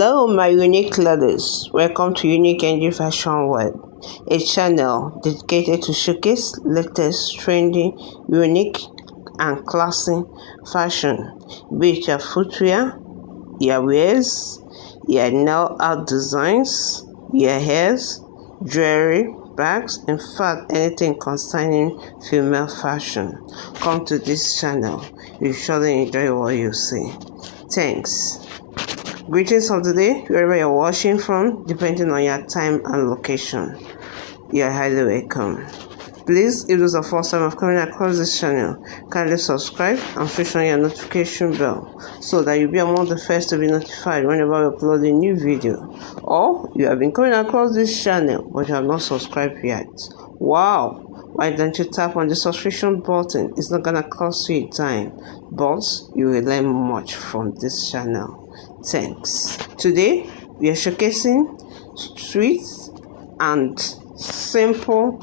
Hello, my unique lovers. Welcome to Unique NG Fashion World, a channel dedicated to showcase latest, trendy, unique, and classy fashion, be it your footwear, your wears, your nail art designs, your hairs, jewelry, bags, in fact, anything concerning female fashion. Come to this channel. You surely enjoy what you see. Thanks. Greetings of the day, wherever you're watching from, depending on your time and location. You're highly welcome. Please, if this is the first time of coming across this channel, kindly subscribe and push on your notification bell so that you'll be among the first to be notified whenever we upload a new video. Or you have been coming across this channel but you have not subscribed yet. Wow! Why don't you tap on the subscription button? It's not gonna cost you a dime, but you will learn much from this channel. Thanks. Today we are showcasing sweet and simple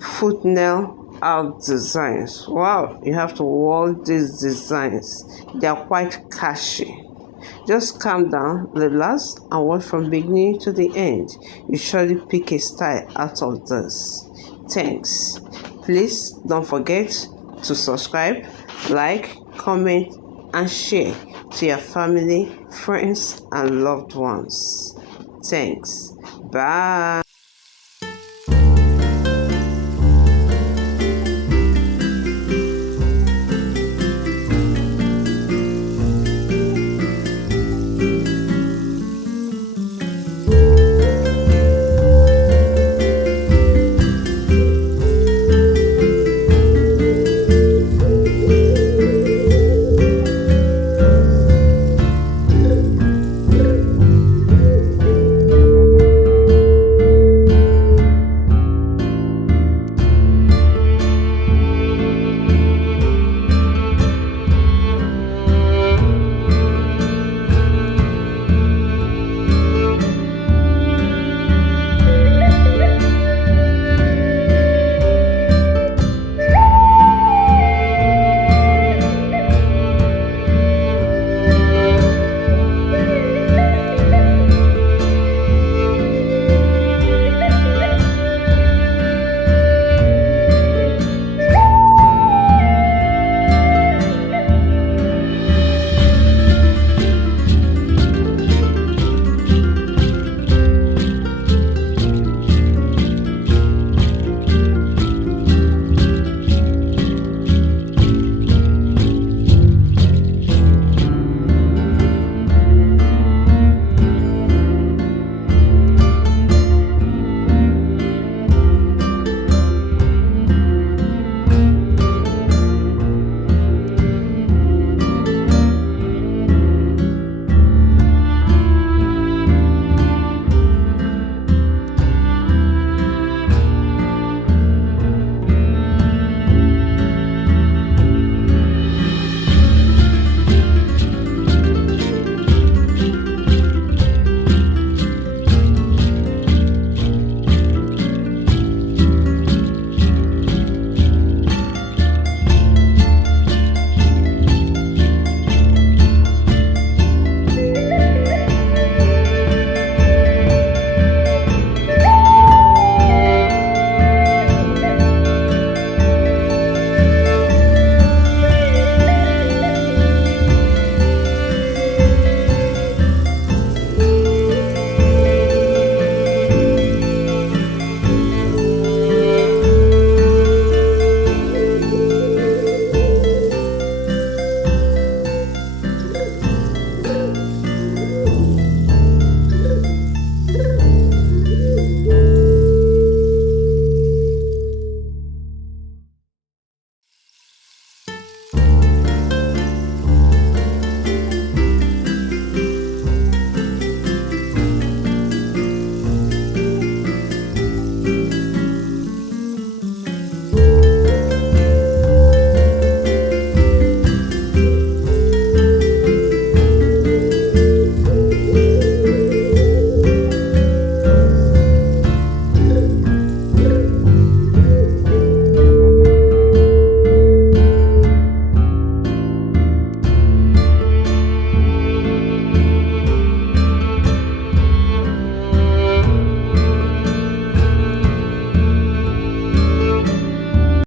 foot nail art designs. Wow, you have to watch these designs. They are quite catchy. Just calm down, relax, and watch from beginning to the end. You surely pick a style out of this. Thanks. Please don't forget to subscribe, like, comment, and share to your family, friends, and loved ones. Thanks. Bye.